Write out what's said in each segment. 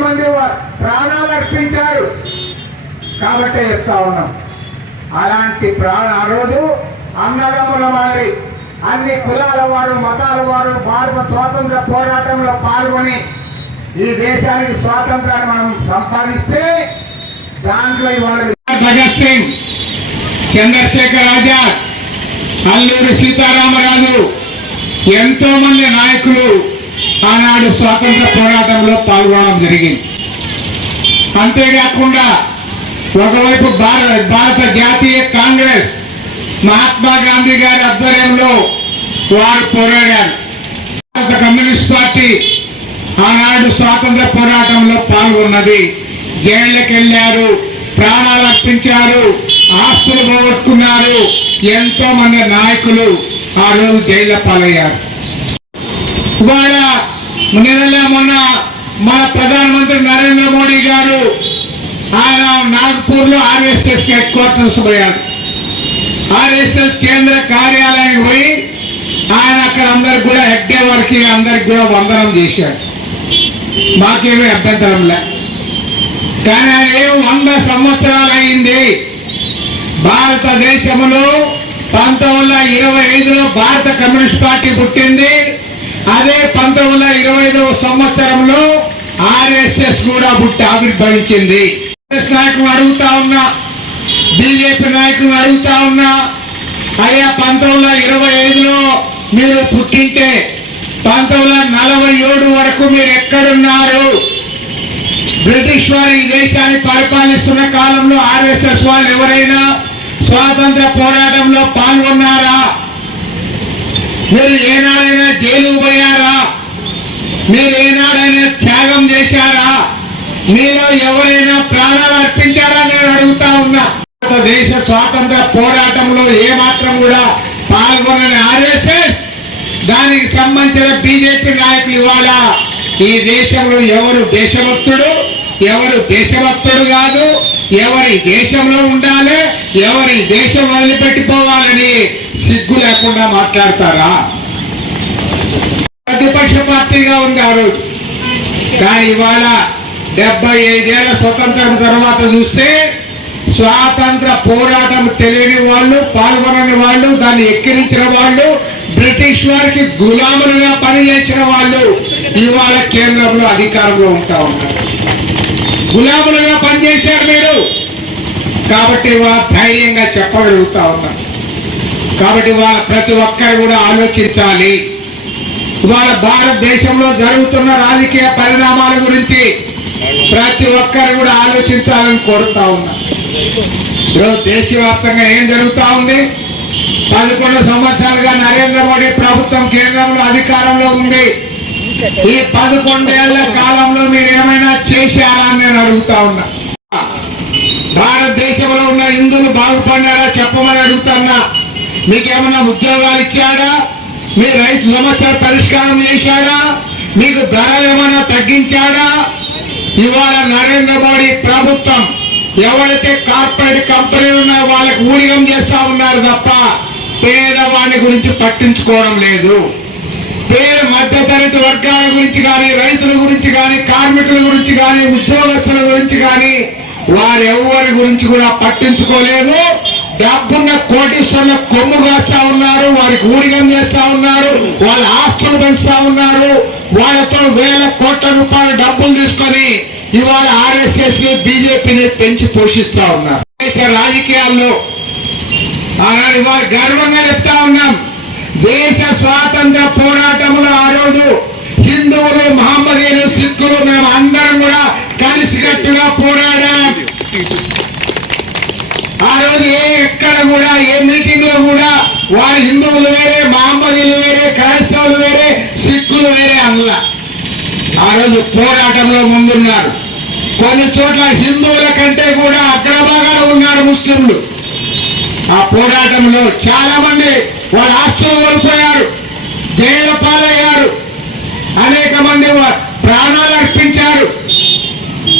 మంది ప్రాణాలు అర్పించారు. కాబట్టే చెప్తా ఉన్నాం. అలాంటి ప్రాణ ఆ రోజు అన్నదమ్ముల వారి అన్ని కులాల వారు మతాల వారు భారత స్వాతంత్ర పోరాటంలో పాల్గొని ఈ దేశానికి స్వాతంత్రాన్ని మనం సంపాదిస్తే దాంట్లో ఇవాళ భగత్ సింగ్ చంద్రశేఖర్ ఆజాద్ అల్లూరి సీతారామరాజు ఎంతో మంది నాయకులు ఆనాడు స్వాతంత్ర పోరాటంలో పాల్గొనడం జరిగింది. అంతేకాకుండా ఒకవైపు భారత భారత జాతీయ కాంగ్రెస్ మహాత్మా గాంధీ గారి ఆధ్వర్యంలో వారు పోరాడారు. భారత కమ్యూనిస్ట్ పార్టీ ఆనాడు స్వాతంత్ర పోరాటంలో పాల్గొన్నది. జైళ్ళకి వెళ్ళారు ప్రాణాలు అర్పించారు ఆస్తులు పోగొట్టుకున్నారు ఎంతో మంది నాయకులు ఆ రోజు జైళ్ళ పాలయ్యారు. ఇవాళ నిన్న మొన్న మా ప్రధానమంత్రి నరేంద్ర మోడీ గారు ఆయన నాగ్పూర్లో ఆర్ఎస్ఎస్ హెడ్ క్వార్టర్స్ పోయారు. ఆర్ఎస్ఎస్ కేంద్ర కార్యాలయానికి పోయి ఆయన అక్కడ అందరికి కూడా హెడ్ వారికి అందరికి కూడా వందనం చేశాడు. మాకేమీ అభ్యంతరం లే. కానీ ఆయన ఏం వంద సంవత్సరాలు అయింది. భారతదేశంలో పంతొమ్మిది వందల ఇరవై ఐదులో భారత కమ్యూనిస్ట్ పార్టీ పుట్టింది. అదే పంతొమ్మిది వందల ఇరవై ఐదవ సంవత్సరంలో ఆర్ఎస్ఎస్ కూడా పుట్టి ఆవిర్భవించింది. నాయకులు అడుగుతా ఉన్నా బీజేపీ నాయకులు అడుగుతా ఉన్నా అయ్యా పంతొమ్మిది వందల ఇరవై ఐదులో మీరు పుట్టింటే పంతొమ్మిది వందల నలభై ఏడు వరకు మీరు ఎక్కడున్నారు? బ్రిటిష్ వారు ఈ దేశాన్ని పరిపాలిస్తున్న కాలంలో ఆర్ఎస్ఎస్ వాళ్ళు ఎవరైనా స్వాతంత్ర పోరాటంలో పాల్గొన్నారా? మీరు ఏనాడైనా జైలు పోయారా? మీరు ఏనాడైనా త్యాగం చేశారా? మీలో ఎవరైనా ప్రాణాలు అర్పించారా నేను అడుగుతా ఉన్నా. దేశ స్వాతంత్ర పోరాటంలో ఏమాత్రం కూడా పాల్గొనని ఆర్ఎస్ఎస్ దానికి సంబంధించిన బీజేపీ నాయకులు ఇవాళ ఈ దేశంలో ఎవరు దేశభక్తుడు ఎవరు దేశభక్తుడు కాదు ఎవరి దేశంలో ఉండాలి ఎవరి దేశం వదిలిపెట్టిపోవాలని సిగ్గు లేకుండా మాట్లాడతారా? పార్టీగా ఉంది ఆ రోజు. కానీ ఇవాళ డెబ్బై ఐదేళ్ళ స్వతంత్రం తర్వాత చూస్తే స్వాతంత్ర పోరాటం తెలియని వాళ్ళు పాల్గొనని వాళ్ళు దాన్ని ఎక్కిరించిన వాళ్ళు బ్రిటిష్ వారికి గులాములుగా పనిచేసిన వాళ్ళు ఇవాళ కేంద్రంలో అధికారంలో ఉంటా ఉన్నారు. గులాములుగా పనిచేశారు మీరు. కాబట్టి వాళ్ళ ధైర్యంగా చెప్పగలుగుతా ఉన్నారు. కాబట్టి వాళ్ళ ప్రతి ఒక్కరు కూడా ఆలోచించాలి. ఇవాళ భారతదేశంలో జరుగుతున్న రాజకీయ పరిణామాల గురించి ప్రతి ఒక్కరు కూడా ఆలోచించాలని కోరుతా ఉన్నా. ఈరోజు దేశవ్యాప్తంగా ఏం జరుగుతూ ఉంది? పదకొండు సంవత్సరాలుగా నరేంద్ర మోడీ ప్రభుత్వం కేంద్రంలో అధికారంలో ఉంది. ఈ పదకొండేళ్ళ కాలంలో మీరు ఏమైనా చేశారా అని నేను అడుగుతా ఉన్నా. భారతదేశంలో ఉన్న హిందువులు బాగుపడినారా చెప్పమని అడుగుతున్నా మీకేమైనా ఉద్యోగాలు ఇచ్చాడా? మీ రైతు సమస్య పరిష్కారం చేశాడా? మీకు ధర ఏమైనా తగ్గించాడా? ఇవాళ నరేంద్ర మోడీ ప్రభుత్వం ఎవరైతే కార్పొరేట్ కంపెనీలు ఉన్నాయో వాళ్ళకి ఊడిగం చేస్తా ఉన్నారు తప్ప పేదవాడి గురించి పట్టించుకోవడం లేదు. పేద మధ్యతరగతి వర్గాల గురించి కానీ రైతుల గురించి కానీ కార్మికుల గురించి కానీ ఉద్యోగస్తుల గురించి కానీ వారెవరి గురించి కూడా పట్టించుకోలేదు. డబ్బున్న కోటీశ్వర్ల కొమ్ము కాస్తా ఉన్నారు వారికి ఊడిగం చేస్తా ఉన్నారు వాళ్ళ ఆస్తులు పెంచుతా ఉన్నారు. వాళ్ళతో వేల కోట్ల రూపాయల డబ్బులు తీసుకొని ఇవాళ ఆర్ఎస్ఎస్ని బీజేపీని పెంచి పోషిస్తా ఉన్నారు. దేశ రాజకీయాల్లో ఇవాళ గర్వంగా చెప్తా ఉన్నాం. దేశ స్వాతంత్ర పోరాటంలో ఆ రోజు హిందువులు మహమ్మదీలు సిక్కులు మేము అందరం కూడా కలిసికట్టుగా పోరాడాం ఆ రోజు ఏ ఎక్కడ కూడా ఏ మీటింగ్లో కూడా? వారు హిందువులు వేరే మహమ్మదీలు వేరే క్రైస్తవులు వేరే సిక్కులు వేరే అనలా ఆ రోజు పోరాటంలో ముందున్నారు. కొన్ని చోట్ల హిందువుల కంటే కూడా అగ్రభాగాలు ఉన్నారు ముస్లింలు. ఆ పోరాటంలో చాలా మంది వాళ్ళ ఆస్తులు కోల్పోయారు జైల పాలయ్యారు. అనేక మంది ప్రాణాలు అర్పించారు.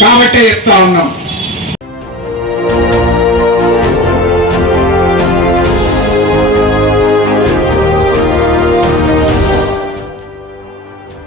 కాబట్టి చెప్తా ఉన్నాం.